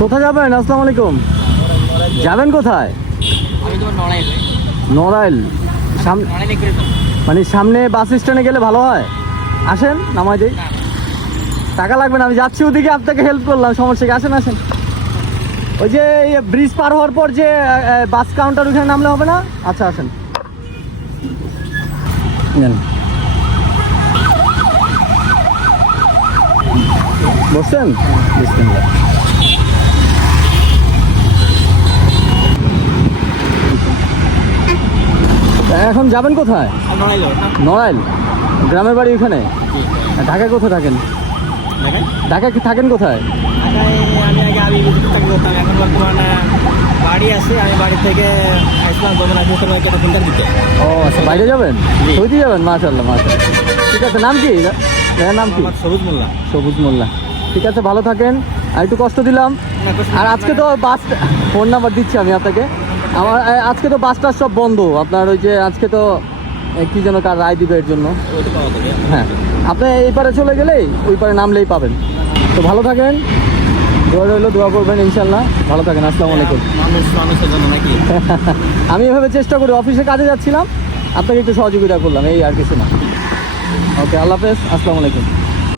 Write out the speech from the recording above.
কোথায় যাবেন? আসসালামু আলাইকুম। যাবেন কোথায়? নড়াইল। মানে সামনে বাস স্ট্যান্ডে গেলে ভালো হয়? আসেন, নামাই দিই। টাকা লাগবে না, আমি যাচ্ছি ওদিকে, আপনাকে হেল্প করলাম, সমস্যা আসেন আসেন। ওই যে ব্রিজ পার হওয়ার পর যে বাস কাউন্টার ওখানে নামলে হবে না? আচ্ছা আসেন। বসছেন। এখন যাবেন কোথায়? নড়াই নড়াইল? গ্রামের বাড়ি ওখানে ঢাকায় কোথায় থাকেন? ঢাকায়? কি থাকেন কোথায়? আমি আগে আমি করতাম এখন বর্তমানে বাড়ি আছে আমি বাড়ি থেকে আসলাম তোমার আগে সময় একটা ফোনটা দিতে। ও আচ্ছা বাইরে যাবেন। সৌদি যাবেন? মাশাল্লাহ মাশাল্লাহ ঠিক আছে নাম কি? এর নাম কি? সবুজ মোল্লা। সবুজ মোল্লা। ঠিক আছে ভালো থাকেন। আর একটু কষ্ট দিলাম। আর আজকে তো বাস ফোন নাম্বার দিচ্ছি আমি আপনাকে। আমার আজকে তো বাসটা সব বন্ধ। আপনার ওই যে আজকে তো কি যেন কার রায় দিবে এর জন্য। যাবে হ্যাঁ। আপনি এই পারে চলে গেলেই ওই পারে নামলেই পাবেন। তো ভালো থাকেন। দোয়া রইল দোয়া করবেন ইনশাল্লাহ। ভালো থাকেন আসসালামু আলাইকুম। মানুষ মানুষের জন্য নাকি? আমি এভাবে চেষ্টা করি অফিসে কাজে যাচ্ছিলাম আপনাকে একটু সহযোগিতা করলাম এই আর কিছু না। ওকে আল্লাহ হাফেজ আসসালামু আলাইকুম।